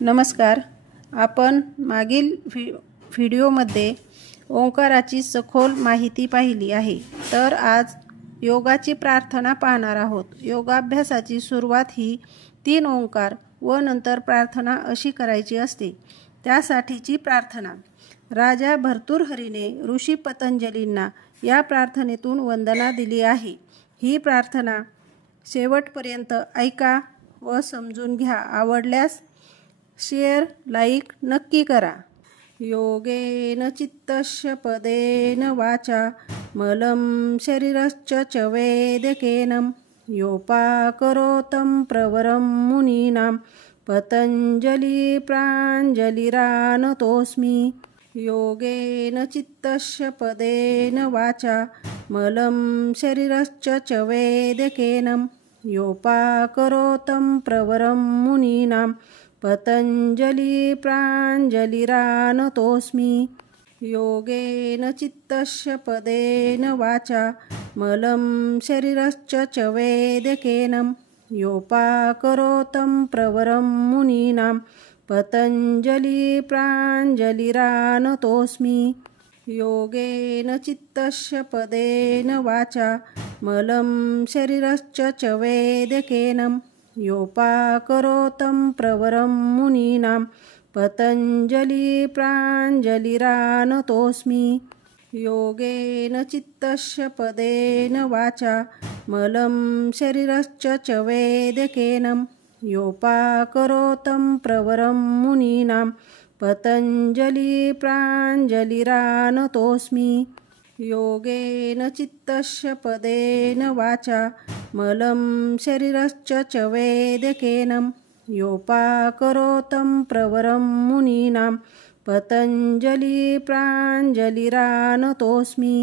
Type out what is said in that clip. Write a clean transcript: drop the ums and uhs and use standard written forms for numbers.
नमस्कार. आपण मागील व्हिडिओमध्ये ओंकाराची सखोल माहिती पाहिली आहे. तर आज योगाची प्रार्थना पाहणार आहोत. योगाभ्यासाची सुरुवात ही 3 ओंकार व नंतर प्रार्थना अशी करायची असते. त्यासाठीची प्रार्थना. राजा भर्तृहरीने ऋषी पतंजलींना या प्रार्थनेतून वंदना दिली आहे. ही प्रार्थना शेवटपर्यंत ऐका व समजून घ्या. आवडल्यास शेअर लाईक नक्की करा. योगेन चित्तस्य पदेन वाचा मलं शरीरश्च च वैद्यकेन योपाकरोतं प्रवरं मुनीनां पतंजलि प्राञ्जलिरानतोऽस्मि. योगेन चित्तस्य पदेन वाचा मलं शरीरश्च च वैद्यकेन योपाकरोतं प्रवरं मुनीनां पतंजलि प्राञ्जलिरानतोऽस्मि. योगेन चित्तस्य पदेन वाचा मलं शरीरश्च च वैद्यकेन योपाकरोतं प्रवरं मुनीनां पतंजलि प्राञ्जलिरानतोऽस्मि. योगेन चित्तस्य पदेन वाचा मलं शरीरश्च च वैद्यकेन योपाकरोतं प्रवरं मुनीनां पतंजलि प्राञ्जलिरानतोऽस्मि. योगेन चित्तस्य पदेन वाचा मलं शरीरश्च च वैद्यकेन योपाकरोतं प्रवरं मुनीनां पतंजलि प्राञ्जलिरानतोऽस्मि. योगेन चित्तस्य पदेन वाचा मलं शरीरश्च च वैद्यकेन योपाकरोतं प्रवरं मुनीनां पतंजलि प्राञ्जलिरानतोऽस्मि.